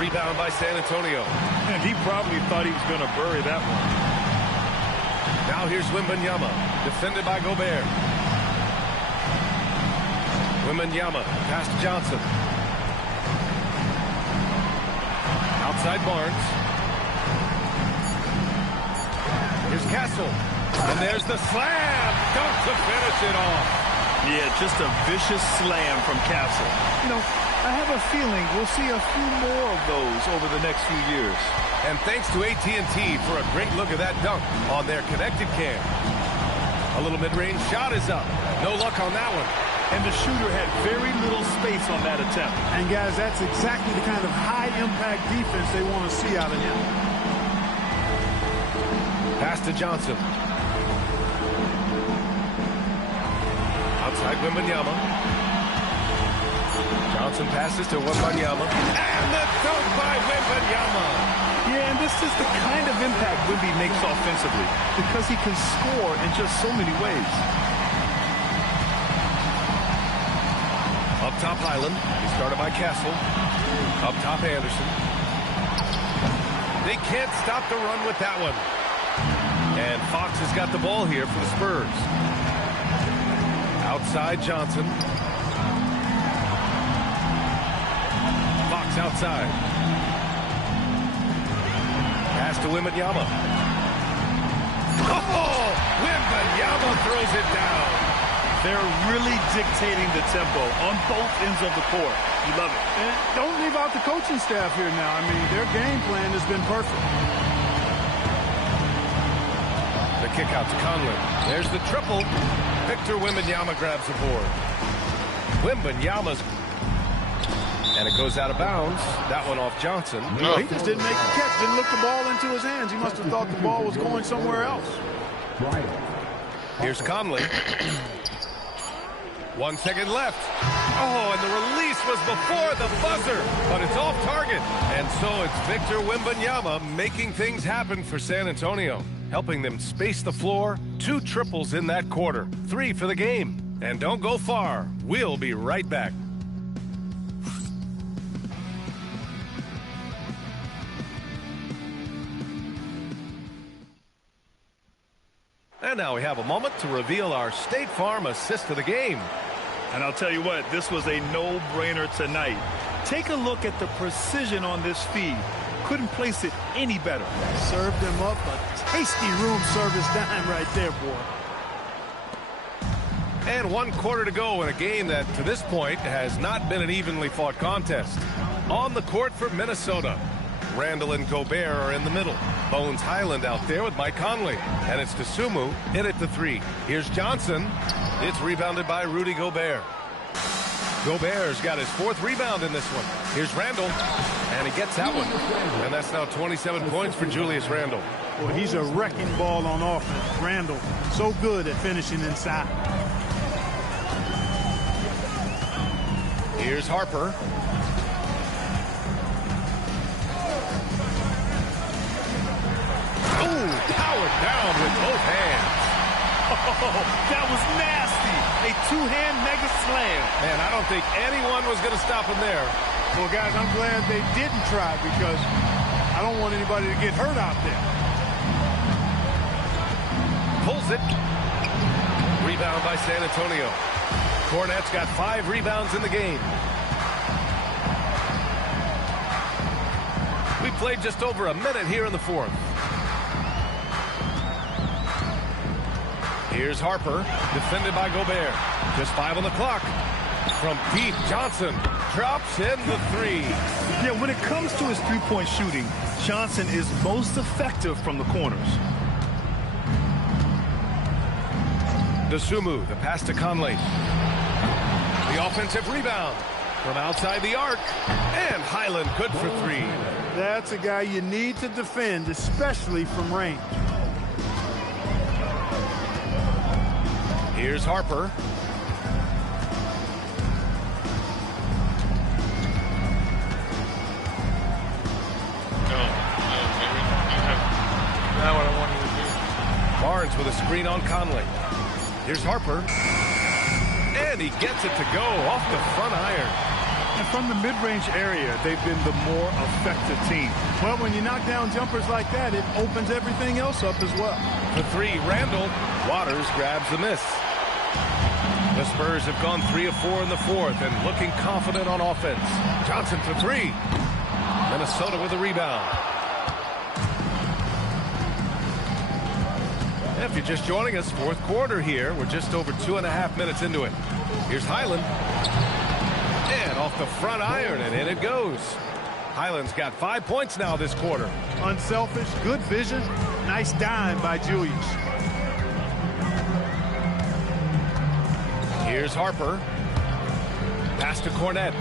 Rebound by San Antonio. And he probably thought he was going to bury that one. Now here's Wembanyama, defended by Gobert. Wembanyama, pass to Johnson. Outside Barnes. Here's Castle. And there's the slam. Dunk to finish it off. Yeah, just a vicious slam from Castle. You know, I have a feeling we'll see a few more of those over the next few years. And thanks to AT&T for a great look at that dunk on their connected cam. A little mid-range shot is up. No luck on that one. And the shooter had very little space on that attempt. And guys, that's exactly the kind of high-impact defense they want to see out of him. Pass to Johnson. Outside Wembanyama. Johnson passes to Wembanyama. And the dunk by Wembanyama. Yeah, and this is the kind of impact Wemby makes offensively because he can score in just so many ways. Up top, Highland. He started by Castle. Up top, Anderson. They can't stop the run with that one. And Fox has got the ball here for the Spurs. Outside, Johnson. Fox outside. Pass to Wembanyama. Oh! Wembanyama throws it down. They're really dictating the tempo on both ends of the court. You love it. And don't leave out the coaching staff here now. I mean, their game plan has been perfect. The kick out to Conley. There's the triple. Victor Wembanyama grabs the board. Wembanyama's... And it goes out of bounds. That one off Johnson. No. He just didn't make the catch. Didn't look the ball into his hands. He must have thought the ball was going somewhere else. Here's Conley. 1 second left. Oh, and the release was before the buzzer, but it's off target. And so it's Victor Wembanyama making things happen for San Antonio, helping them space the floor. 2 triples in that quarter, 3 for the game. And don't go far. We'll be right back. And now we have a moment to reveal our State Farm assist of the game. And I'll tell you what, this was a no-brainer tonight. Take a look at the precision on this feed. Couldn't place it any better. Served him up a tasty room service dime right there, boy. And 1 quarter to go in a game that, to this point, has not been an evenly fought contest. On the court for Minnesota, Randall and Gobert are in the middle. Bones Highland out there with Mike Conley. And it's Dosunmu in at the 3. Here's Johnson. It's rebounded by Rudy Gobert. Gobert's got his 4th rebound in this one. Here's Randall. And he gets that one. And that's now 27 points for Julius Randle. Well, he's a wrecking ball on offense. Randall, so good at finishing inside. Here's Harper. Oh, powered down with both hands. Oh, that was nasty. A two-hand mega slam. Man, I don't think anyone was going to stop him there. Well, guys, I'm glad they didn't try because I don't want anybody to get hurt out there. Pulls it. Rebound by San Antonio. Cornette's got 5 rebounds in the game. We played just over a minute here in the fourth. Here's Harper, defended by Gobert. Just 5 on the clock. From deep, Johnson drops in the 3. Yeah, when it comes to his three-point shooting, Johnson is most effective from the corners. Dosunmu, the pass to Conley. The offensive rebound from outside the arc. And Highland good for 3. That's a guy you need to defend, especially from range. Here's Harper. Not what I wanted to do. Barnes with a screen on Conley. Here's Harper. And he gets it to go off the front iron. And from the mid-range area, they've been the more effective team. Well, when you knock down jumpers like that, it opens everything else up as well. The 3, Randall. Waters grabs the miss. The Spurs have gone 3 of 4 in the fourth and looking confident on offense. Johnson for 3. Minnesota with a rebound. If you're just joining us, fourth quarter here. We're just over 2.5 minutes into it. Here's Highland. And off the front iron, and in it goes. Highland's got 5 points now this quarter. Unselfish, good vision. Nice dime by Julius. Here's Harper. Pass to Cornette.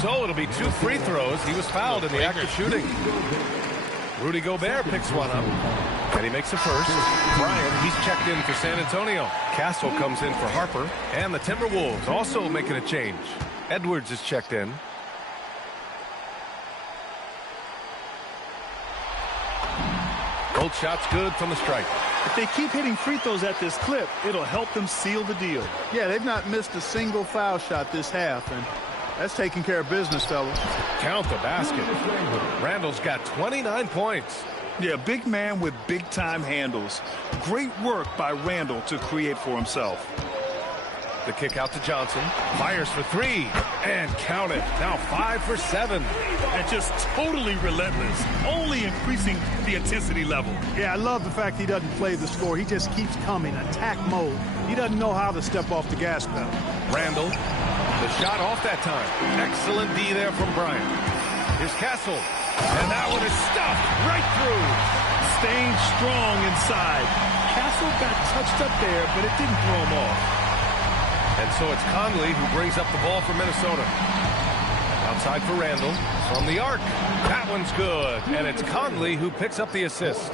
So it'll be 2 free throws. He was fouled in the act of shooting. Rudy Gobert picks one up. And he makes the first. Bryant, he's checked in for San Antonio. Castle comes in for Harper. And the Timberwolves also making a change. Edwards is checked in. Both shots good from the stripe. If they keep hitting free throws at this clip, it'll help them seal the deal. Yeah, they've not missed a single foul shot this half, and that's taking care of business, fellas. Count the basket. Randall's got 29 points. Yeah, big man with big-time handles. Great work by Randall to create for himself. The kick out to Johnson. Fires for 3. And count it. Now 5 for 7. And just totally relentless. Only increasing the intensity level. Yeah, I love the fact he doesn't play the score. He just keeps coming. Attack mode. He doesn't know how to step off the gas pedal. Randall. The shot off that time. Excellent D there from Bryant. Here's Castle. And that one is stuffed right through. Staying strong inside. Castle got touched up there, but it didn't throw him off. And so it's Conley who brings up the ball for Minnesota. Outside for Randall. From the arc. That one's good. And it's Conley who picks up the assist.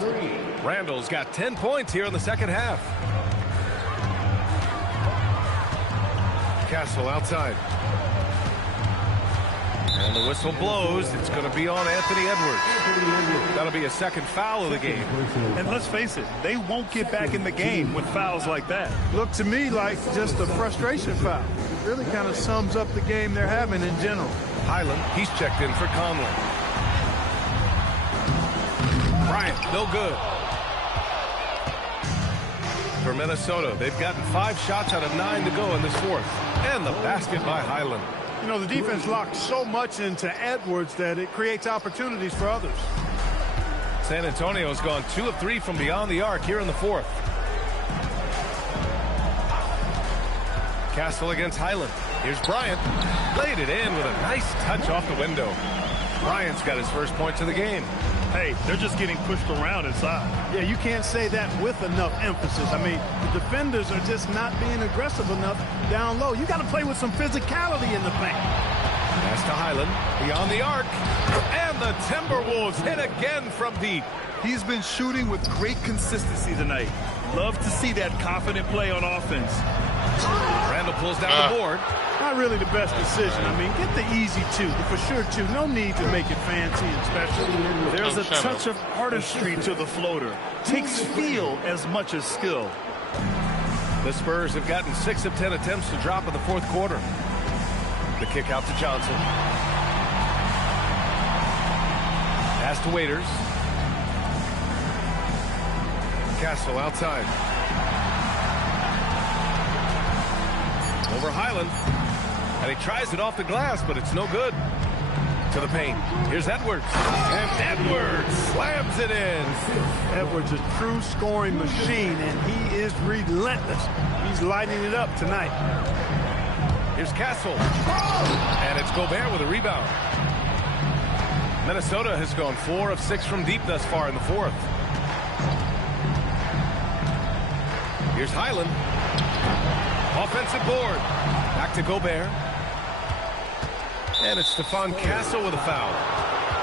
Randall's got 10 points here in the second half. Castle outside. And the whistle blows. It's going to be on Anthony Edwards. That'll be a second foul of the game. And let's face it, they won't get back in the game with fouls like that. Looked to me like just a frustration foul. It really kind of sums up the game they're having in general. Highland, he's checked in for Conley. Bryant, no good. For Minnesota, they've gotten 5 shots out of 9 to go in this fourth. And the basket by Highland. You know, the defense locked so much into Edwards that it creates opportunities for others. San Antonio's gone 2 of 3 from beyond the arc here in the fourth. Castle against Highland. Here's Bryant. Laid it in with a nice touch off the window. Bryant's got his first points of the game. Hey, they're just getting pushed around inside. Yeah, you can't say that with enough emphasis. I mean, the defenders are just not being aggressive enough down low. You got to play with some physicality in the paint. Pass to Highland, beyond the arc. And the Timberwolves hit again from deep. He's been shooting with great consistency tonight. Love to see that confident play on offense. Randall pulls down the board. Not really the best decision. I mean, get the easy two, for sure two. No need to make it fancy and special. There's a touch of artistry to the floater. Takes feel as much as skill. The Spurs have gotten 6 of 10 attempts to drop in the fourth quarter. The kick out to Johnson. Pass to Waiters. Castle outside. Over Highland. And he tries it off the glass, but it's no good. To the paint. Here's Edwards. And Edwards slams it in. Edwards, a true scoring machine, and he is relentless. He's lighting it up tonight. Here's Castle. And it's Gobert with a rebound. Minnesota has gone 4 of 6 from deep thus far in the fourth. Here's Highland. Offensive board. Back to Gobert. And it's Stephon Castle with a foul.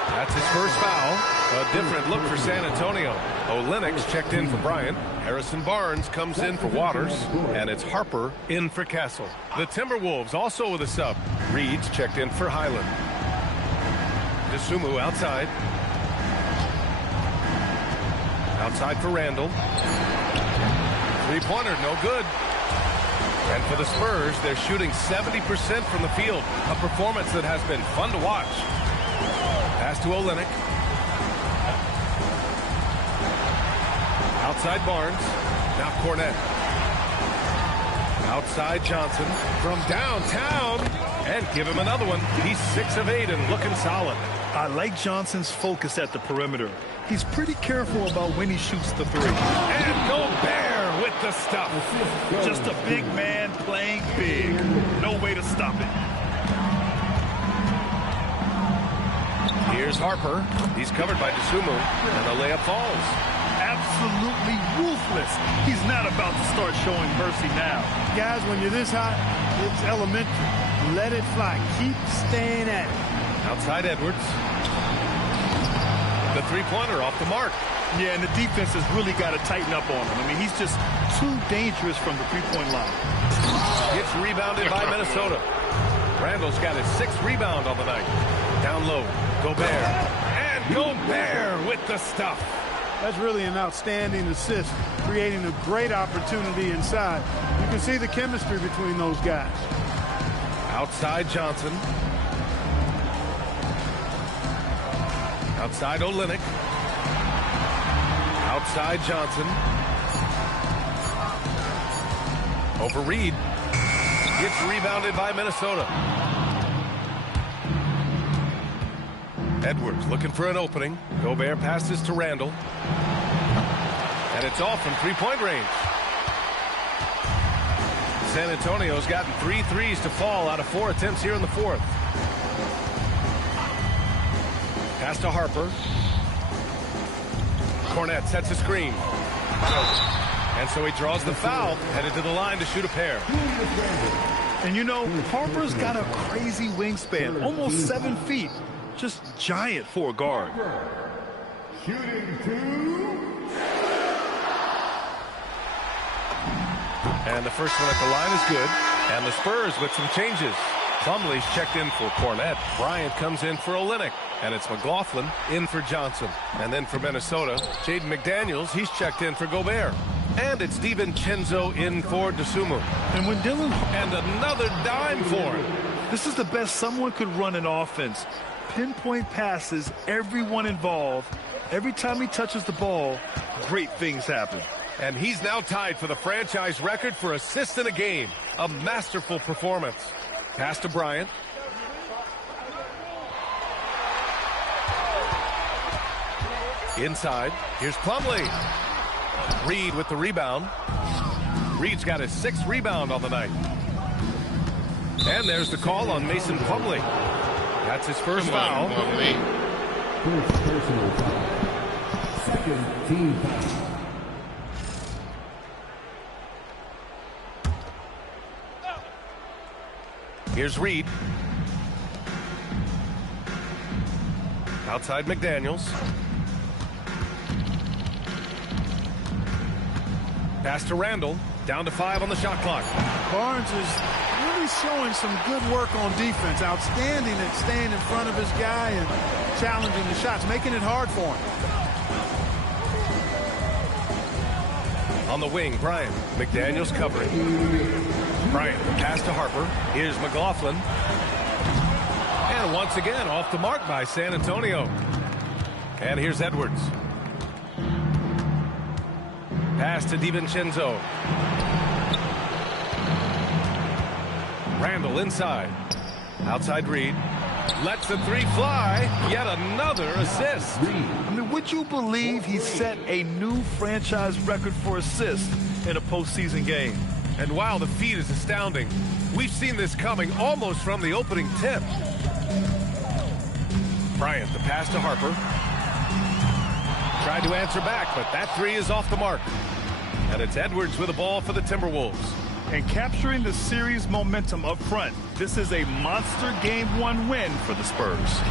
That's his first foul. A different look for San Antonio. Olynyk's checked in for Bryant. Harrison Barnes comes in for Waters. And it's Harper in for Castle. The Timberwolves also with a sub. Reed's checked in for Highland. Dosunmu outside. Outside for Randall. Three-pointer, no good. And for the Spurs, they're shooting 70% from the field. A performance that has been fun to watch. Pass to Olynyk. Outside Barnes. Now Cornette. Outside Johnson. From downtown. And give him another one. He's 6 of 8 and looking solid. I like Johnson's focus at the perimeter. He's pretty careful about when he shoots the three. And Gobert with the stuff. Just a big man playing big. No way to stop it. Here's Harper. He's covered by Dosunmu. And the layup falls. Absolutely ruthless. He's not about to start showing mercy now. Guys, when you're this hot, it's elementary. Let it fly. Keep staying at it. Outside Edwards. The three-pointer off the mark. Yeah, and the defense has really got to tighten up on him. I mean, he's just too dangerous from the three-point line. Gets rebounded by Minnesota. Randall's got his 6th rebound on the night. Down low, Gobert. And Gobert with the stuff. That's really an outstanding assist, creating a great opportunity inside. You can see the chemistry between those guys. Outside Johnson. Outside Olynyk. Outside Johnson. Over Reed. Gets rebounded by Minnesota. Edwards looking for an opening. Gobert passes to Randall. And it's off from three-point range. San Antonio's gotten 3 threes to fall out of 4 attempts here in the fourth. Pass to Harper. Cornette sets a screen. And so he draws the foul, headed to the line to shoot a pair. And you know, Harper's got a crazy wingspan, almost 7 feet. Just giant for a guard. And the first one at the line is good. And the Spurs with some changes. Plumlee's checked in for Cornette. Bryant comes in for Olynyk. And it's McLaughlin in for Johnson. And then for Minnesota, Jaden McDaniels, he's checked in for Gobert. And it's DiVincenzo in for Dosunmu. And when Dylan... And another dime for him. This is the best someone could run an offense. Pinpoint passes, everyone involved. Every time he touches the ball, great things happen. And he's now tied for the franchise record for assists in a game. A masterful performance. Pass to Bryant. Inside. Here's Plumlee. Reed with the rebound. Reed's got his 6th rebound on the night. And there's the call on Mason Plumlee. That's his first foul. First personal foul. 2nd team foul. Here's Reed. Outside McDaniels. Pass to Randall. Down to 5 on the shot clock. Barnes is really showing some good work on defense. Outstanding at staying in front of his guy and challenging the shots, making it hard for him. On the wing, Bryant. McDaniels covering. Bryant, pass to Harper. Here's McLaughlin. And once again, off the mark by San Antonio. And here's Edwards. Pass to DiVincenzo. Randall inside. Outside Reed. Lets the three fly. Yet another assist. I mean, would you believe he set a new franchise record for assists in a postseason game? And wow, the feat is astounding. We've seen this coming almost from the opening tip. Bryant, the pass to Harper. Tried to answer back, but that three is off the mark. And it's Edwards with the ball for the Timberwolves. And capturing the series momentum up front. This is a monster Game 1 win for the Spurs.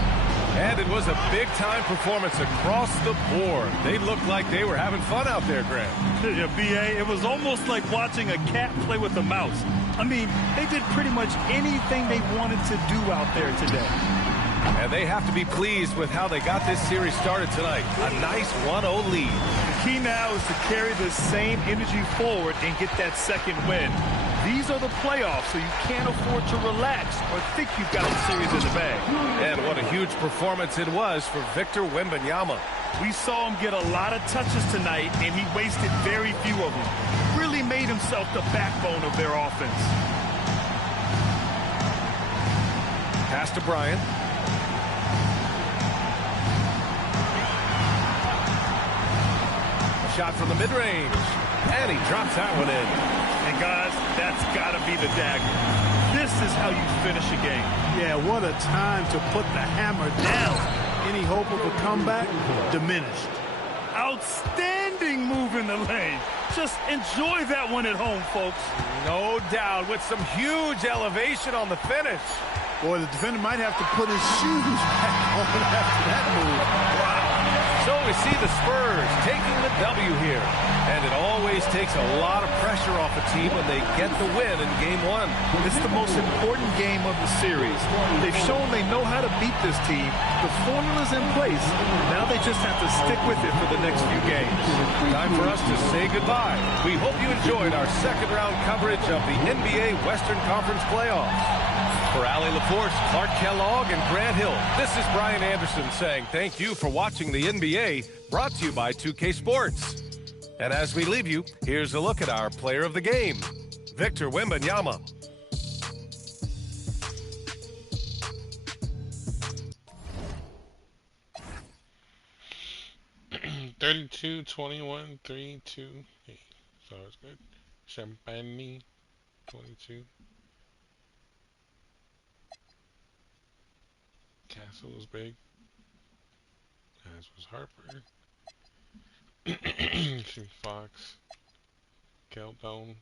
And it was a big-time performance across the board. They looked like they were having fun out there, Grant. Yeah, B.A., it was almost like watching a cat play with a mouse. I mean, they did pretty much anything they wanted to do out there today. And they have to be pleased with how they got this series started tonight. A nice 1-0 lead. The key now is to carry this same energy forward and get that second win. These are the playoffs, so you can't afford to relax or think you've got the series in the bag. And what a huge performance it was for Victor Wembanyama. We saw him get a lot of touches tonight, and he wasted very few of them. Really made himself the backbone of their offense. Pass to Bryant. Shot from the mid-range, and he drops that one in. And guys, that's got to be the dagger. This is how you finish a game. Yeah, what a time to put the hammer down. Any hope of a comeback? Diminished. Outstanding move in the lane. Just enjoy that one at home, folks. No doubt, with some huge elevation on the finish. Boy, the defender might have to put his shoes back on after that move. Wow. So we see the Spurs taking the W here. And it always takes a lot of pressure off a team when they get the win in Game 1. It's the most important game of the series. They've shown they know how to beat this team. The formula's in place. Now they just have to stick with it for the next few games. Time for us to say goodbye. We hope you enjoyed our second-round coverage of the NBA Western Conference playoffs. For Allie LaForce, Clark Kellogg, and Grant Hill, this is Brian Anderson saying thank you for watching the NBA, brought to you by 2K Sports. And as we leave you, here's a look at our player of the game, Victor Wembanyama. $32, $21, 3, 2, 8. So it's good. Champagne, 22. Castle was big. As was Harper. Fox. Keldon.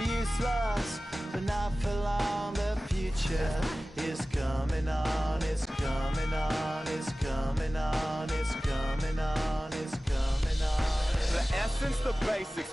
Useless, but not for long. The future is coming on, it's coming on, it's coming on, it's coming on, it's coming on. The essence, the basics.